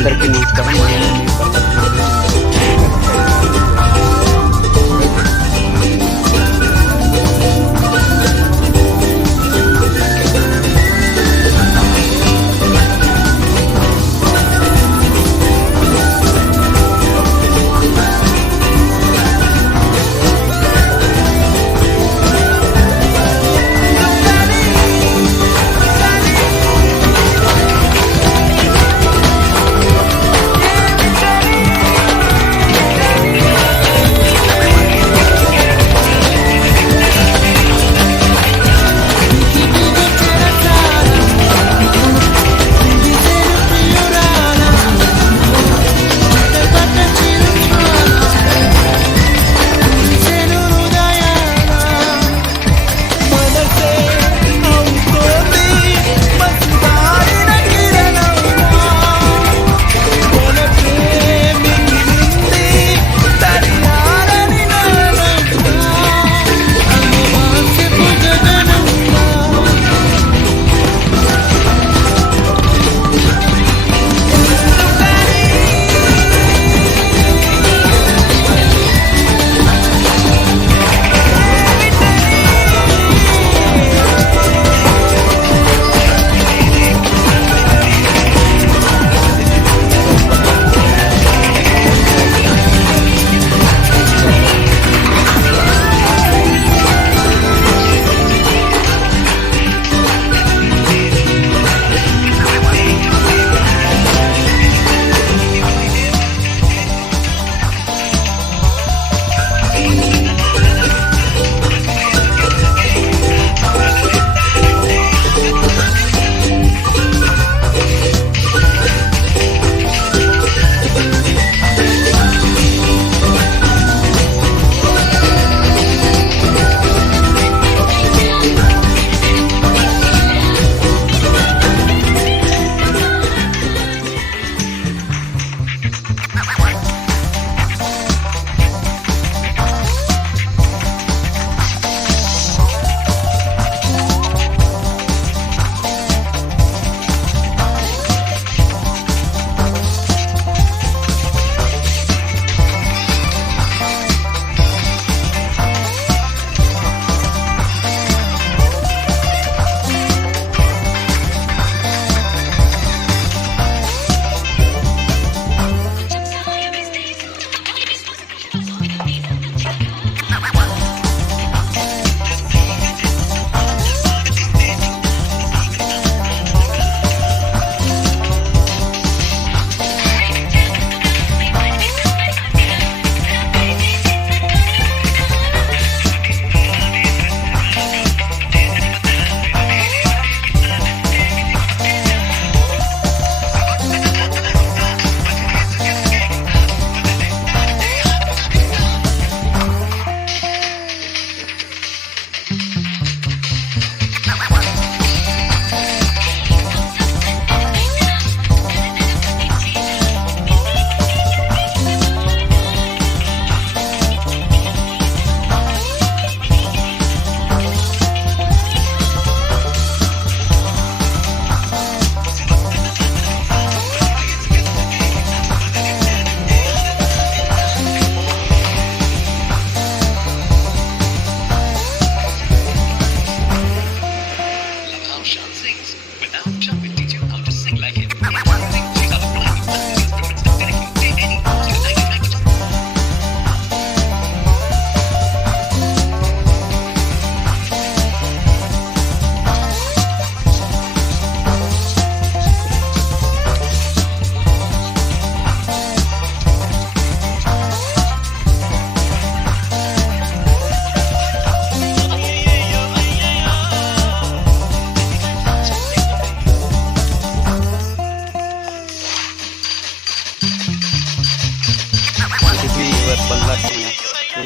అందరికీ నమస్కారం. నేను మీ పల్లవి.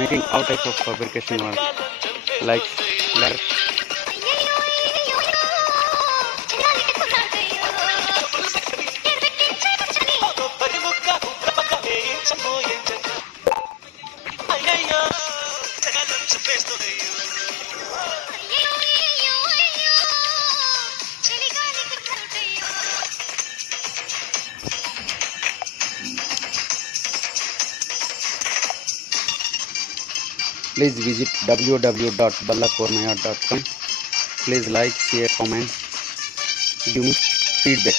Making all types of fabrication work like leather. Please visit www.ballakormaya.com. Please like, share, comment, give me feedback.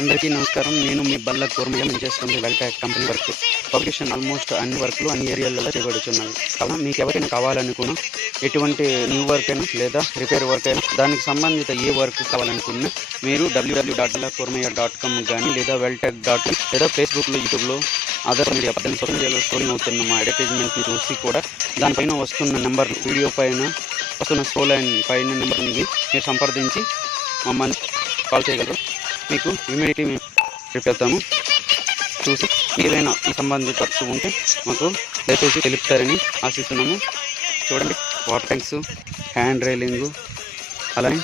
అందరికీ నమస్కారం. నేను మీ బల్ల కోరమయ్య. నేను చేస్తుంది వెల్టాక్ కంపెనీ వర్క్. పబ్లికేషన్ ఆల్మోస్ట్ అన్ని వర్క్లు అన్ని ఏరియాలలో చేయబడుచున్నవి. కావున మీకు ఎవరైనా కావాలనుకున్నా, ఎటువంటి న్యూ వర్క్ అయినా లేదా రిపేర్ వర్క్ అయినా, దానికి సంబంధిత ఏ వర్క్ కావాలనుకున్నా మీరు www.ballakormaya.com కానీ లేదా weltech.com లేదా ఫేస్బుక్లో, యూట్యూబ్లో, అదర్ మీడియా సోషల్ మీడియాలో స్క్రోలింగ్ అవుతున్న మా అడ్వర్టైజ్మెంట్ని చూసి కూడా దానిపైన వస్తున్న నెంబర్, వీడియో పైన వస్తున్న స్క్రోల్ లైన్ పైన నెంబర్ని మీరు సంప్రదించి మమ్మల్ని కాల్ చేయగలరు. మీకు ఇమీడియట్లీ మేము చెప్తాము. చూసి ఏదైనా ఈ సంబంధిత వర్క్ ఉంటే మాకు దయచేసి తెలుపుతారని ఆశిస్తున్నాము. చూడండి, వాటర్ ట్యాంక్స్, హ్యాండ్ రైలింగు, అలానే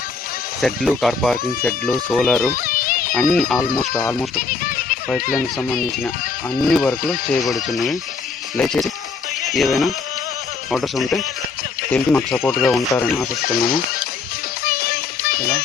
షెడ్లు, కార్ పార్కింగ్ షెడ్లు, సోలారు, అన్ని ఆల్మోస్ట్ పైప్ లైన్కి సంబంధించిన అన్ని వర్కులు చేయబడుతున్నవి. దయచేసి ఏవైనా ఆర్డర్స్ ఉంటే తెలిపి మాకు సపోర్ట్గా ఉంటారని ఆశిస్తున్నాము. ఇలా